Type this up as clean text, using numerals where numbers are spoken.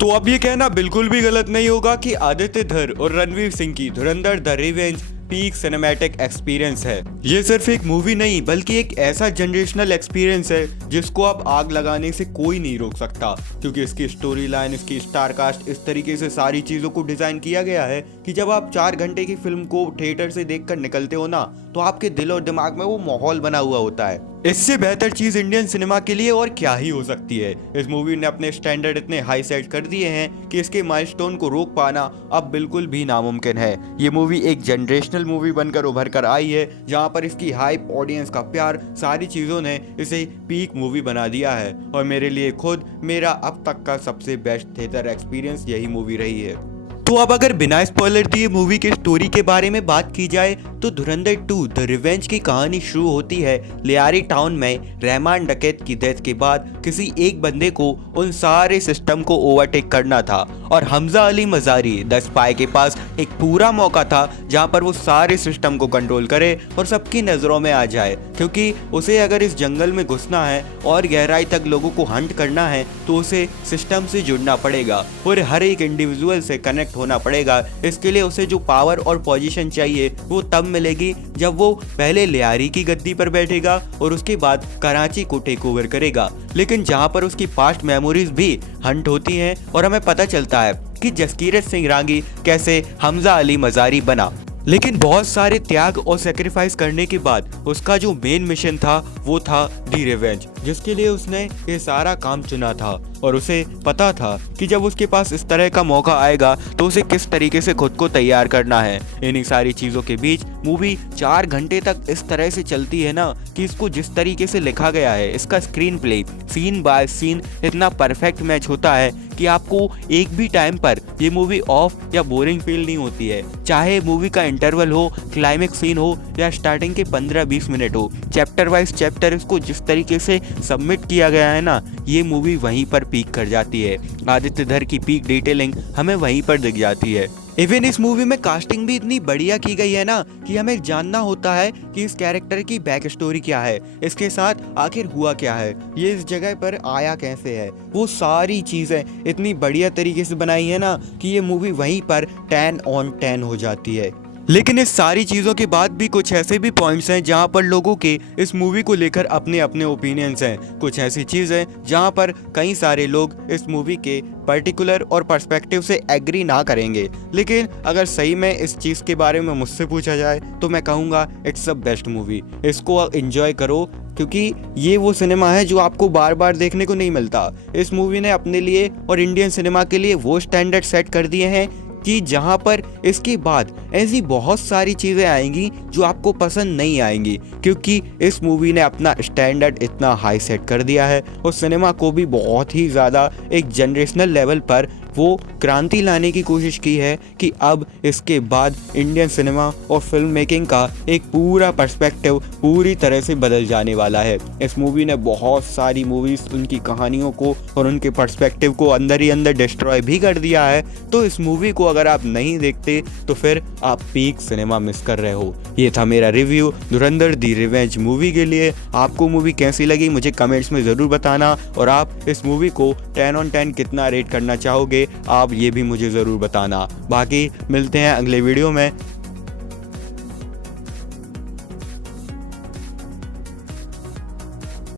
तो अब ये कहना बिल्कुल भी गलत नहीं होगा कि आदित्य धर और रणवीर सिंह की धुरंधर the revenge peak cinematic experience है। ये सिर्फ एक मूवी नहीं बल्कि एक ऐसा जनरेशनल एक्सपीरियंस है जिसको अब आग लगाने से कोई नहीं रोक सकता, क्योंकि इसकी स्टोरी लाइन, इसकी स्टार कास्ट, इस तरीके से सारी चीज़ों को डिज़ाइन किया गया है कि जब आप 4 घंटे की फिल्म को थिएटर से देखकर निकलते हो ना, तो आपके दिल और दिमाग में वो माहौल बना हुआ होता है। इससे बेहतर चीज इंडियन सिनेमा के लिए और क्या ही हो सकती है। इस मूवी ने अपने स्टैंडर्ड इतने हाई सेट कर दिए हैं कि इसके माइलस्टोन को रोक पाना अब बिल्कुल भी नामुमकिन है। ये मूवी एक जनरेशनल मूवी बनकर उभर कर आई है, जहां पर इसकी हाइप, ऑडियंस का प्यार, सारी चीजों ने इसे पीक मूवी बना दिया है। और मेरे लिए खुद मेरा अब तक का सबसे बेस्ट थिएटर एक्सपीरियंस यही मूवी रही है। तो अब अगर बिना स्पॉइलर दिए मूवी के स्टोरी के बारे में बात की जाए तो धुरंधर 2 द रिवेंज की कहानी शुरू होती है लियारी टाउन में रहमान डकैत की डेथ के बाद। किसी एक बंदे को उन सारे सिस्टम को ओवरटेक करना था और हमजा अली मजारी द स्पाई के पास एक पूरा मौका था जहां पर वो सारे सिस्टम को कंट्रोल करे और सबकी नजरों में आ जाए, क्योंकि उसे अगर इस जंगल में घुसना है और गहराई तक लोगों को हंट करना है तो उसे सिस्टम से जुड़ना पड़ेगा और हर एक इंडिविजुअल से कनेक्ट होना पड़ेगा। इसके लिए उसे जो पावर और पोजीशन चाहिए वो तब मिलेगी जब वो पहले लियारी की गद्दी पर बैठेगा और उसके बाद कराची को टेक ओवर करेगा। लेकिन जहां पर उसकी पास्ट मेमोरीज भी हंट होती हैं और हमें पता चलता है कि जसकीरत सिंह रागी कैसे हमजा अली मजारी बना। लेकिन बहुत सारे त्याग और सेक्रीफाइस करने के बाद उसका जो मेन मिशन था वो था दी रिवेंज, जिसके लिए उसने ये सारा काम चुना था। और उसे पता था कि जब उसके पास इस तरह का मौका आएगा तो उसे किस तरीके से खुद को तैयार करना है। इन्हीं सारी चीज़ों के बीच मूवी 4 घंटे तक इस तरह से चलती है ना कि इसको जिस तरीके से लिखा गया है, इसका screen play scene by scene इतना परफेक्ट मैच होता है कि आपको एक भी टाइम पर ये मूवी ऑफ या बोरिंग फील नहीं होती है। चाहे मूवी का इंटरवल हो, क्लाइमेक्स सीन हो या स्टार्टिंग के 15-20 मिनट हो, चैप्टर वाइज चैप्टर इसको जिस तरीके से सबमिट किया गया है ना, ये मूवी वहीं पर पीक कर जाती है। आदित्य धर की पीक डिटेलिंग हमें वहीं पर दिख जाती है। इवन इस मूवी में कास्टिंग भी इतनी बढ़िया की गई है ना कि हमें जानना होता है कि इस कैरेक्टर की बैक स्टोरी क्या है, इसके साथ आखिर हुआ क्या है, ये इस जगह पर आया कैसे है। वो सारी चीज़ें इतनी बढ़िया तरीके से बनाई है ना कि ये मूवी वहीं पर 10 on 10 हो जाती है। लेकिन इस सारी चीज़ों के बाद भी कुछ ऐसे भी पॉइंट्स हैं जहां पर लोगों के इस मूवी को लेकर अपने अपने ओपिनियंस हैं। कुछ ऐसी चीज़ें जहां पर कई सारे लोग इस मूवी के पर्टिकुलर और पर्सपेक्टिव से एग्री ना करेंगे। लेकिन अगर सही में इस चीज़ के बारे में मुझसे पूछा जाए तो मैं कहूँगा इट्स अ बेस्ट मूवी। इसको एंजॉय करो, क्योंकि ये वो सिनेमा है जो आपको बार बार देखने को नहीं मिलता। इस मूवी ने अपने लिए और इंडियन सिनेमा के लिए वो स्टैंडर्ड सेट कर दिए हैं कि जहां पर इसके बाद ऐसी बहुत सारी चीज़ें आएंगी जो आपको पसंद नहीं आएंगी, क्योंकि इस मूवी ने अपना स्टैंडर्ड इतना हाई सेट कर दिया है और सिनेमा को भी बहुत ही ज़्यादा एक जनरेशनल लेवल पर वो क्रांति लाने की कोशिश की है कि अब इसके बाद इंडियन सिनेमा और फिल्म मेकिंग का एक पूरा पर्सपेक्टिव पूरी तरह से बदल जाने वाला है। इस मूवी ने बहुत सारी मूवीज़, उनकी कहानियों को और उनके पर्सपेक्टिव को अंदर ही अंदर डिस्ट्रॉय भी कर दिया है। तो इस मूवी को अगर आप नहीं देखते तो फिर आप पीक सिनेमा मिस कर रहे हो। ये था मेरा रिव्यू धुरंधर दी रिवेंज मूवी के लिए। आपको मूवी कैसी लगी मुझे कमेंट्स में ज़रूर बताना, और आप इस मूवी को 10 on 10 कितना रेट करना चाहोगे आप ये भी मुझे ज़रूर बताना। बाकी मिलते हैं अगले वीडियो में।